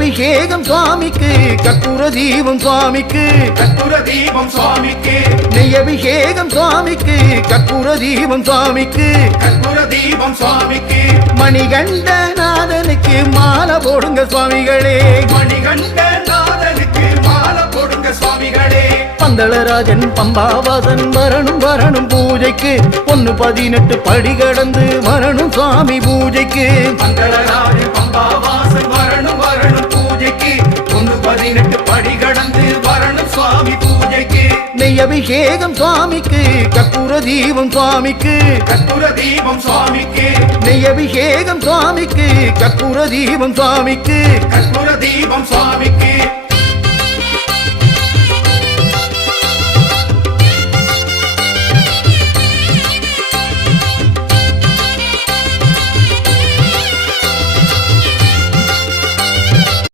நெய்யபிஷேகம் சுவாமிக்கு கற்பூர தீபம் சுவாமிக்கு கற்பூர தீபம் சுவாமிக்கு நெய்யபிஷேகம் சுவாமிக்கு கற்பூர தீபம் சுவாமிக்கு கற்பூர தீபம் சுவாமிக்கு மணிகண்டநாதனுக்கு மாலை போடுங்க சுவாமிகளே மணிகண்டநாதனுக்கு மாலை போடுங்க சுவாமிகளே பந்தளராஜன் பம்பாவாசன் வரணும் வரணும் பூஜைக்கு 118 படி கடந்து வரணும் சுவாமி பூஜைக்கு பந்தளராஜன் பம்பாவாசன் வரணும் வரணும் பூஜைக்கு 118 படி கடந்து வரணும் சுவாமி பூஜைக்கு நெய்யபிஷேகம் சுவாமிக்கு கற்பூர தீபம் சுவாமிக்கு கற்பூர தீபம் சுவாமிக்கு நெய்யபிஷேகம் சுவாமிக்கு கற்பூர தீபம் சுவாமிக்கு கற்பூர தீபம் சுவாமிக்கு